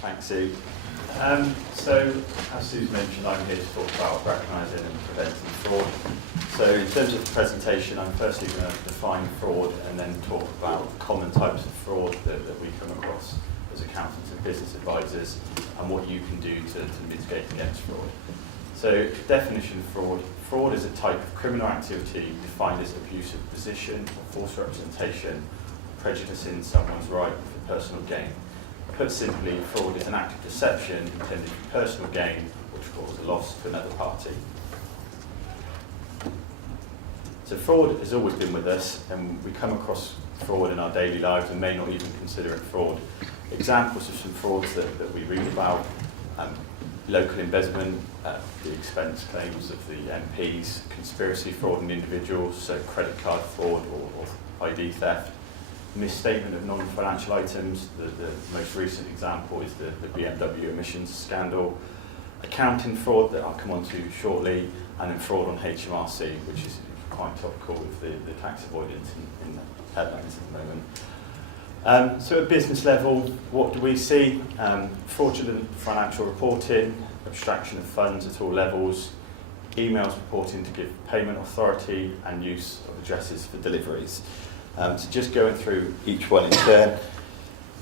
Thanks, Sue. So, as Sue's mentioned, I'm here to talk about recognising and preventing fraud. So, in terms of the presentation, I'm firstly going to define fraud and then talk about common types of fraud that we come across as accountants and business advisors and what you can do to mitigate against fraud. So, definition of fraud. Fraud is a type of criminal activity defined as abuse of position or false representation, prejudicing someone's right for personal gain. Put simply, fraud is an act of deception intended for personal gain which causes a loss to another party. So fraud has always been with us, and we come across fraud in our daily lives and may not even consider it fraud. Examples of some frauds that we read about: local embezzlement, the expense claims of the MPs, conspiracy fraud in individuals, so credit card fraud or ID theft, misstatement of non-financial items. The most recent example is the BMW emissions scandal, accounting fraud that I'll come on to shortly, and then fraud on HMRC, which is quite topical with the tax avoidance in the headlines at the moment. So at business level, what do we see? Fraudulent financial reporting, abstraction of funds at all levels, emails purporting to give payment authority, and use of addresses for deliveries. So just going through each one in turn,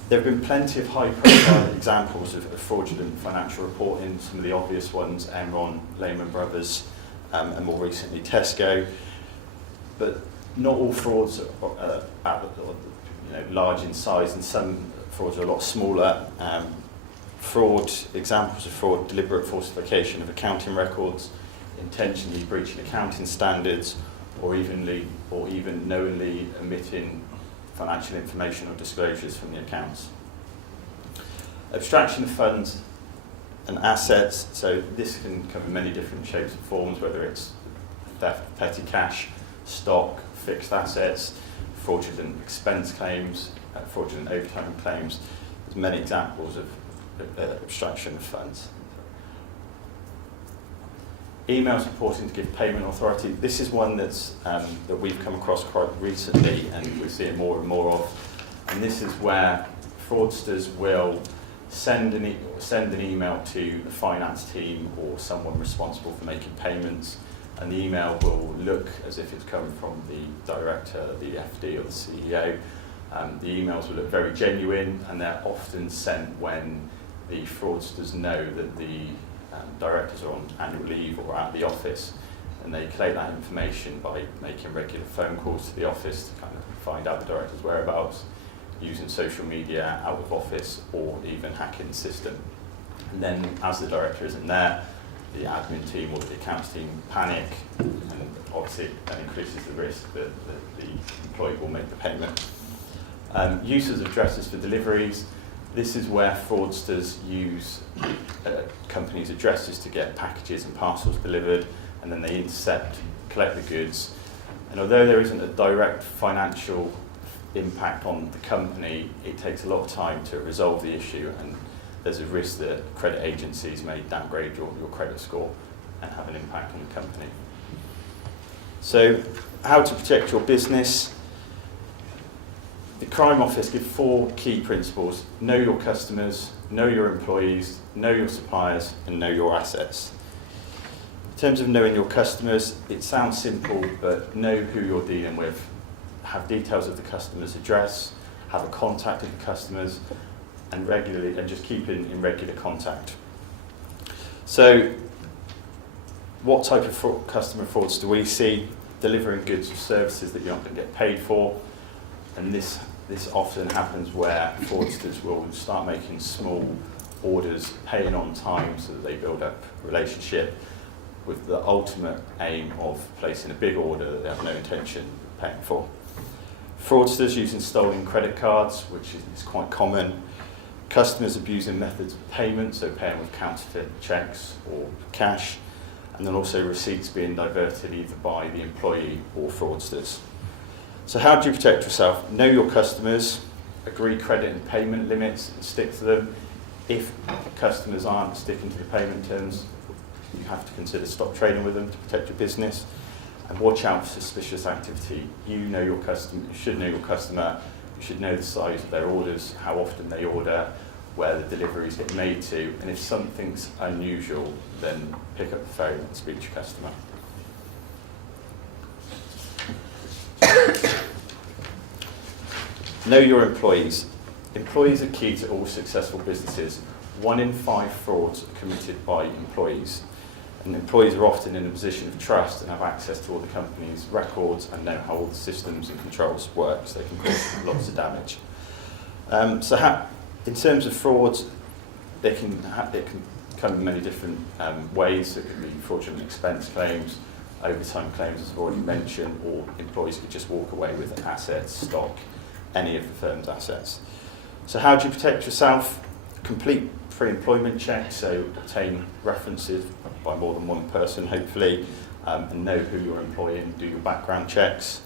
there have been plenty of high-profile examples of fraudulent financial reporting. Some of the obvious ones: Enron, Lehman Brothers, and more recently Tesco. But not all frauds are large in size, and some frauds are a lot smaller. Examples of fraud: deliberate falsification of accounting records, intentionally breaching accounting standards, or even knowingly omitting financial information or disclosures from the accounts. Abstraction of funds and assets, so this can come in many different shapes and forms, whether it's theft of petty cash, stock, fixed assets, fraudulent expense claims, fraudulent overtime claims. There's many examples of abstraction of funds. Emails purporting to give payment authority. This is one that we've come across quite recently, and we're seeing more and more of. And this is where fraudsters will send an email to the finance team or someone responsible for making payments, and the email will look as if it's coming from the director, the FD, or the CEO. The emails will look very genuine, and they're often sent when the fraudsters know that the directors are on annual leave or out of the office, and they collect that information by making regular phone calls to the office to kind of find out the director's whereabouts, using social media, out of office, or even hacking the system. And then, as the director isn't there, the admin team or the accounts team panic, and obviously that increases the risk that the employee will make the payment. Uses of addresses for deliveries. This is where fraudsters use companies' addresses to get packages and parcels delivered, and then they intercept, collect the goods. And although there isn't a direct financial impact on the company, it takes a lot of time to resolve the issue, and there's a risk that credit agencies may downgrade your credit score and have an impact on the company. So, how to protect your business? The Crime Office give 4 key principles: know your customers, know your employees, know your suppliers, and know your assets. In terms of knowing your customers, it sounds simple, but know who you're dealing with. Have details of the customer's address, have a contact with the customers, and just keep in regular contact. So, what type of customer frauds do we see? Delivering goods or services that you're not going to get paid for. And this often happens where fraudsters will start making small orders, paying on time so that they build up a relationship, with the ultimate aim of placing a big order that they have no intention of paying for. Fraudsters using stolen credit cards, which is quite common. Customers abusing methods of payment, so paying with counterfeit checks or cash. And then also receipts being diverted either by the employee or fraudsters. So how do you protect yourself? Know your customers, agree credit and payment limits and stick to them. If customers aren't sticking to the payment terms, you have to consider stop trading with them to protect your business. And watch out for suspicious activity. You know your customer, you should know your customer, you should know the size of their orders, how often they order, where the deliveries get made to, and if something's unusual, then pick up the phone and speak to your customer. Know your employees. Employees are key to all successful businesses. 1 in 5 frauds are committed by employees. And employees are often in a position of trust and have access to all the company's records and know how all the systems and controls work, so they can cause lots of damage. In terms of frauds, it can come in many different ways. It can be fraudulent expense claims, overtime claims, as I've already mentioned, or employees could just walk away with assets, stock, any of the firm's assets. So how do you protect yourself? Complete pre-employment checks, so obtain references by more than one person, hopefully, and know who you're employing, do your background checks.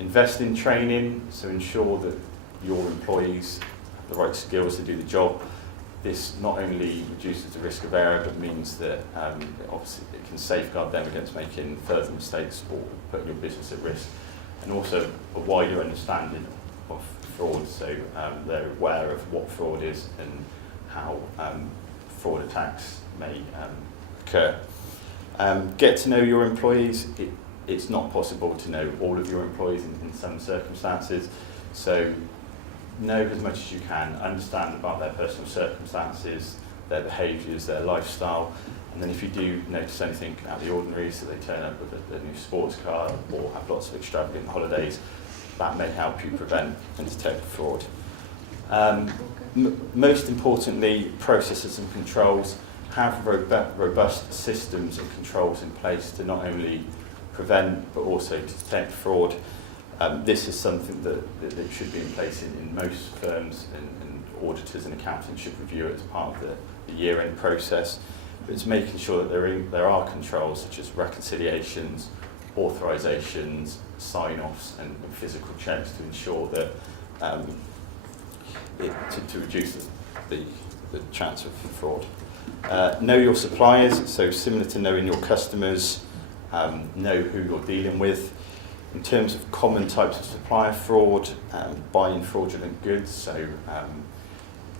Invest in training, so ensure that your employees have the right skills to do the job. This not only reduces the risk of error, but means that obviously it can safeguard them against making further mistakes or putting your business at risk. And also a wider understanding of fraud, so they're aware of what fraud is and how fraud attacks may occur. Get to know your employees. It's not possible to know all of your employees in some circumstances, so know as much as you can, understand about their personal circumstances, their behaviours, their lifestyle, and then if you do notice anything out of the ordinary, so they turn up with a new sports car or have lots of extravagant holidays, that may help you prevent and detect fraud. Most importantly, processes and controls. Have robust systems and controls in place to not only prevent but also to detect fraud. This is something that should be in place in most firms, and auditors and accountants should review it as part of the year-end process. But it's making sure that there are controls such as reconciliations, authorisations, sign-offs and physical checks to ensure that to reduce the chance of fraud. Know your suppliers, so similar to knowing your customers, know who you're dealing with. In terms of common types of supplier fraud, buying fraudulent goods, so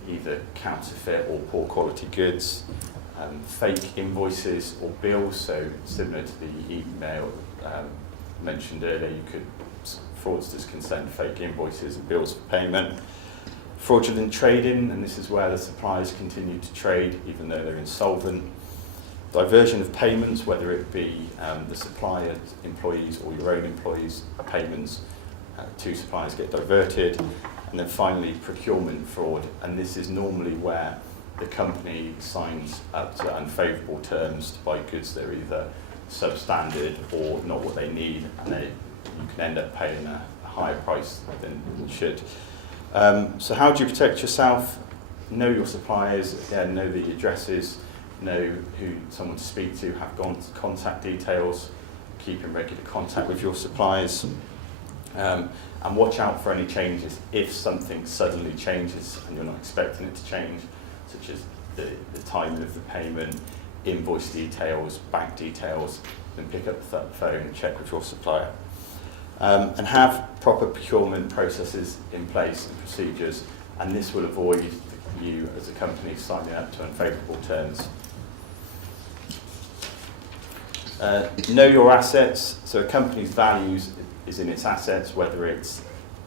either counterfeit or poor quality goods, fake invoices or bills, so similar to the email mentioned earlier, fraudsters can send fake invoices and bills for payment. Fraudulent trading, and this is where the suppliers continue to trade even though they're insolvent. Diversion of payments, whether it be the supplier's employees or your own employees' payments to suppliers get diverted. And then finally, procurement fraud, and this is normally where the company signs up to unfavourable terms to buy goods that are either substandard or not what they need, and you can end up paying a higher price than you should. So how do you protect yourself? Know your suppliers, again, know the addresses, know who someone to speak to, have contact details, keep in regular contact with your suppliers, and watch out for any changes. If something suddenly changes and you're not expecting it to change, such as the timing of the payment, invoice details, bank details, then pick up the phone and check with your supplier. And have proper procurement processes in place and procedures, and this will avoid you as a company signing up to unfavourable terms. Know your assets, so a company's values is in its assets, whether it's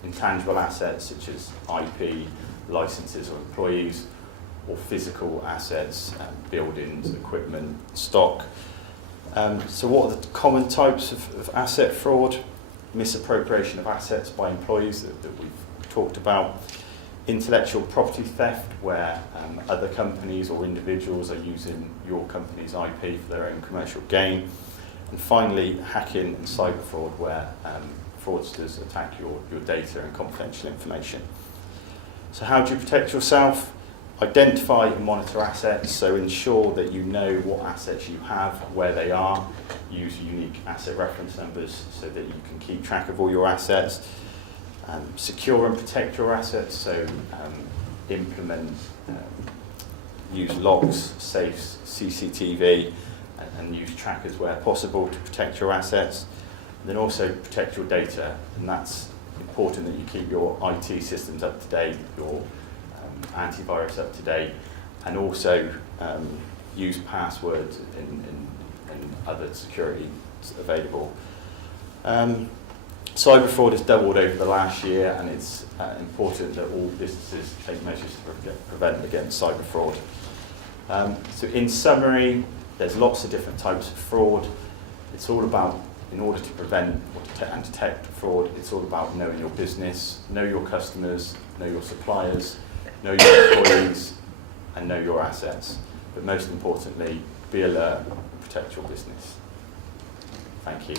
intangible assets such as IP, licenses or employees, or physical assets, buildings, equipment, stock. So what are the common types of asset fraud? Misappropriation of assets by employees that we've talked about. Intellectual property theft, where other companies or individuals are using your company's IP for their own commercial gain. And finally, hacking and cyber fraud, where fraudsters attack your data and confidential information. So how do you protect yourself? Identify and monitor assets, so ensure that you know what assets you have, where they are. Use unique asset reference numbers so that you can keep track of all your assets. Secure and protect your assets, so implement, use locks, safes, CCTV, and use trackers where possible to protect your assets. And then also protect your data, and that's important that you keep your IT systems up to date, your antivirus up to date, and also use passwords in other security available. Cyber fraud has doubled over the last year, and it's important that all businesses take measures to prevent against cyber fraud. So in summary, there's lots of different types of fraud. It's all about, in order to prevent and detect fraud, it's all about knowing your business, know your customers, know your suppliers, know your employees, and know your assets. But most importantly, be alert and protect your business. Thank you.